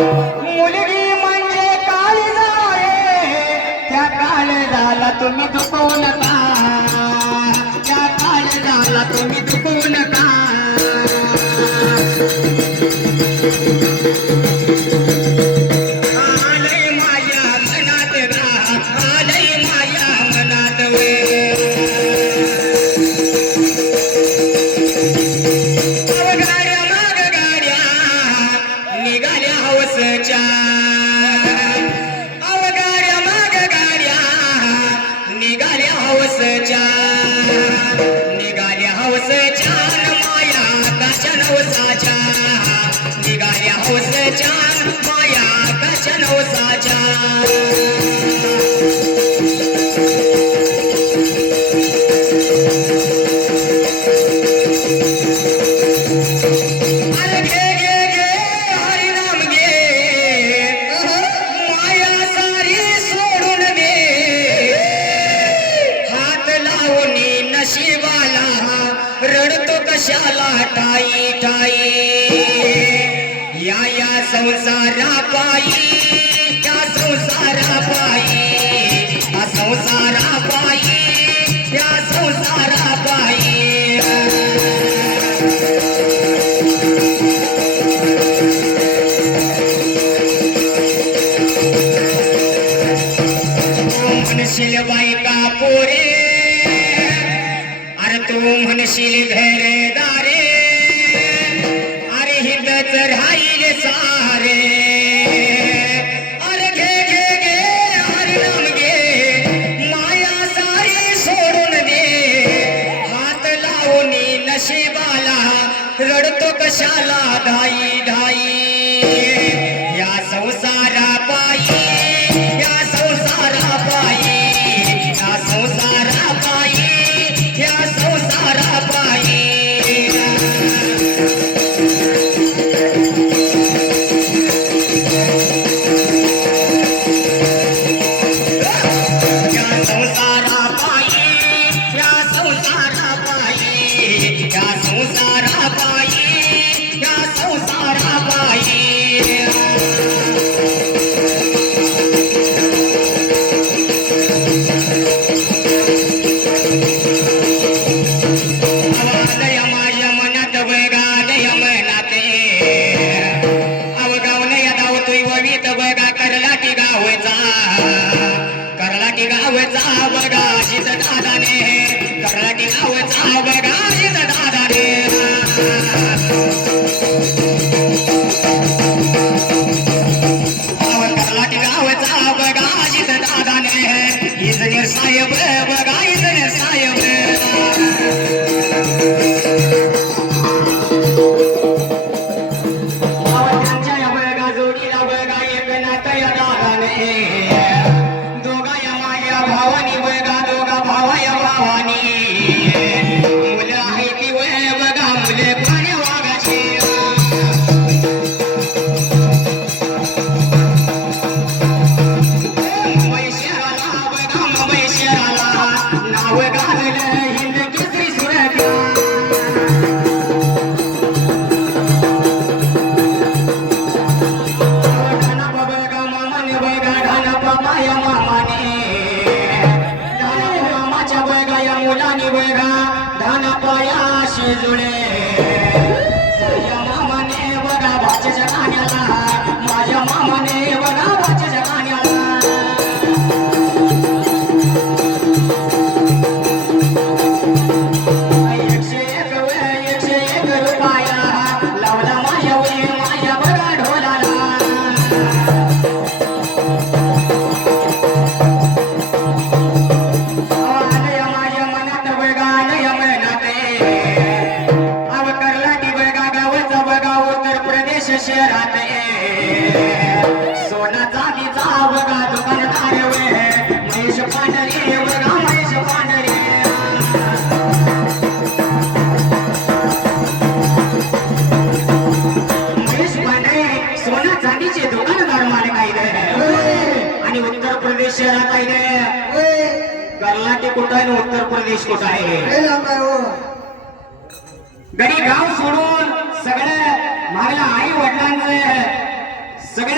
मुलगी म्हणजे काळजाळे, त्या काळजाला तुम्ही दुखवू नका, त्या काळजाला तुम्ही दुखवू नका. आलंय माझ्या मनात गा, आलंय माझ्या मनात वे. गाड्या माग गाड्या निघाल्या हौसच्या, गाड्या माग गाड्या निघाल्या हौसच्या, निघाल्या हौसच्या माया काच्या नवसाच्या, निघाल्या हौसच्या माया काच्या नवसाच्या. रडतो कशाला ठाई ठाई, या या संसारा पायी, या संसारा पायी, या संसारा पायी, या संसारा पायी. म्हणशील बायका पोरे, अरे तू म्हणशील घरदारे, अरे हितच राहील सारे. अरे घे घे घे हरी नाम घे, माया सारी सोडून दे, हात लावून नशिबाला रडतो कशाला ढाई ढाई. या संसारा पायी, या संसारा पायी, या संसारा पायी, या संसारा पायी. या संसारा पायी, या संसारा पायी, या संसारा पायी, या संसारा पायी. कर्लाटी गावचा बघा जित दादाने, कर्लाटी गावचा बघा जित दादाने. कर्लाटी गावचा बघा जित दादाने, इंजिनियर साहेब बघा इंजिनियर साहेब. त्यांच्या बघा जोडीला बघा एक नातं या दादाने, भावानी बघा दोघा भावाया भावानी, मुलं आहे ती वय बघा मुले पाण्या वागाची. मुंबई शहराला बघा मुंबई शहराला नाव घाललं हिंद केसरी सुरत्या. ढानापा बघा मामाने बघा ढानापा माया मामाने, मुलानी बघा धाना पायाशी जुळे. माझ्या मामाने बघा भाच्याच्या गाण्याला, माझ्या मामाने बघा भाच्याच्या गाण्याला. एकशे एक रुपया लावला माझ्या वय माझ्या बघा ढोलाला. शहरात सोना चांदीचा बघा दुकानदार महेश पांढरे बघा महेश पांढरे. महेश पांढरे सोना चांदीचे दुकानदार मालक आहे. आणि उत्तर प्रदेश शहरात आहे. कर्नाटक कुठं आहे उत्तर प्रदेश कुठं आहे. गडी गाव सोडून सगळं मागला आई वडिलांचं सगळं